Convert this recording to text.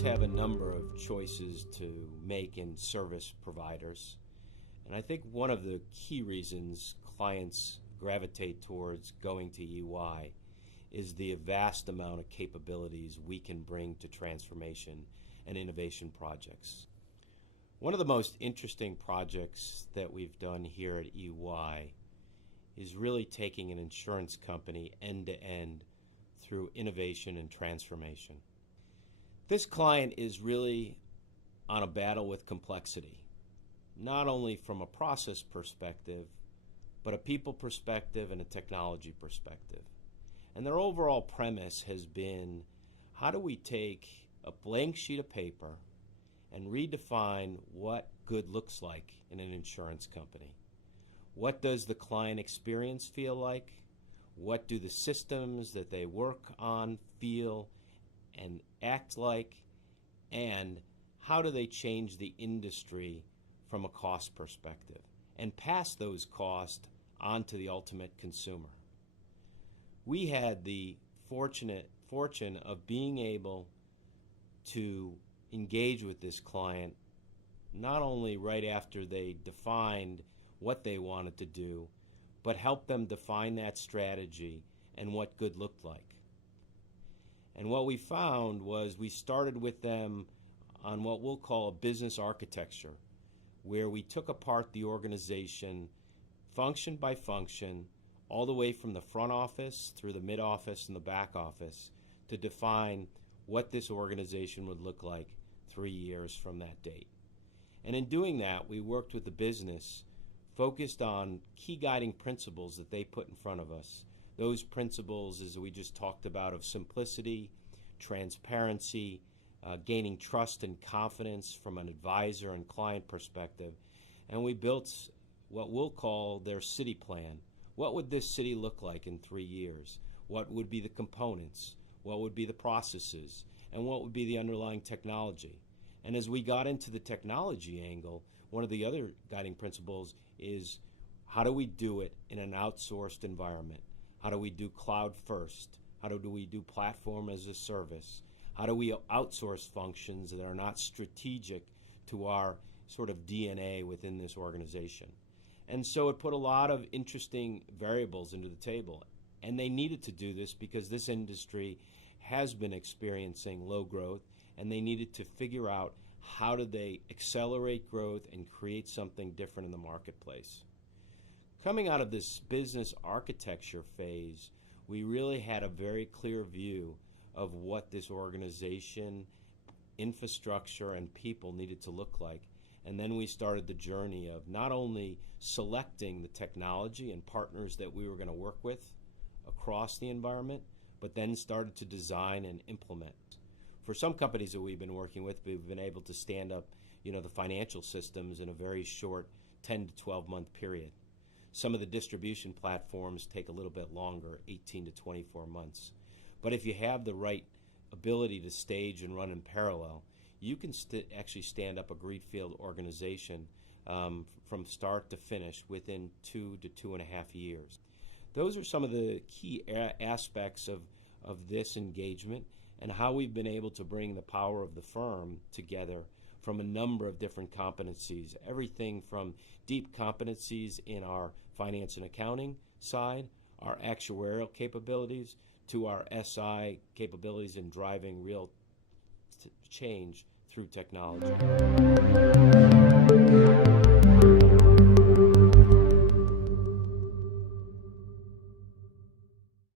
Clients have a number of choices to make in service providers, and I think one of the key reasons clients gravitate towards going to EY is the vast amount of capabilities we can bring to transformation and innovation projects. One of the most interesting projects that we've done here at EY is really taking an insurance company end to end through innovation and transformation. This client is really on a battle with complexity, not only from a process perspective, but a people perspective and a technology perspective. And their overall premise has been, how do we take a blank sheet of paper and redefine what good looks like in an insurance company? What does the client experience feel like? What do the systems that they work on feel and act like? And how do they change the industry from a cost perspective and pass those costs on to the ultimate consumer? We had the fortune of being able to engage with this client not only right after they defined what they wanted to do, but help them define that strategy and what good looked like. And what we found was we started with them on what we'll call a business architecture, where we took apart the organization function by function, all the way from the front office through the mid office and the back office, to define what this organization would look like 3 years from that date. And in doing that, we worked with the business, focused on key guiding principles that they put in front of us. Those principles, as we just talked about, of simplicity, transparency, gaining trust and confidence from an advisor and client perspective. And we built what we'll call their city plan. What would this city look like in 3 years? What would be the components? What would be the processes? And what would be the underlying technology? And as we got into the technology angle, one of the other guiding principles is, how do we do it in an outsourced environment? How do we do cloud first? How do we do platform as a service? How do we outsource functions that are not strategic to our sort of DNA within this organization? And so it put a lot of interesting variables into the table. And they needed to do this because this industry has been experiencing low growth, and they needed to figure out how do they accelerate growth and create something different in the marketplace. Coming out of this business architecture phase, we really had a very clear view of what this organization, infrastructure, and people needed to look like. And then we started the journey of not only selecting the technology and partners that we were going to work with across the environment, but then started to design and implement. For some companies that we've been working with, we've been able to stand up, the financial systems in a very short 10 to 12 month period. Some of the distribution platforms take a little bit longer, 18 to 24 months. But if you have the right ability to stage and run in parallel, you can actually stand up a greenfield organization from start to finish within 2 to 2.5 years. Those are some of the key aspects of this engagement and how we've been able to bring the power of the firm together from a number of different competencies, everything from deep competencies in our finance and accounting side, our actuarial capabilities, to our SI capabilities in driving real change through technology.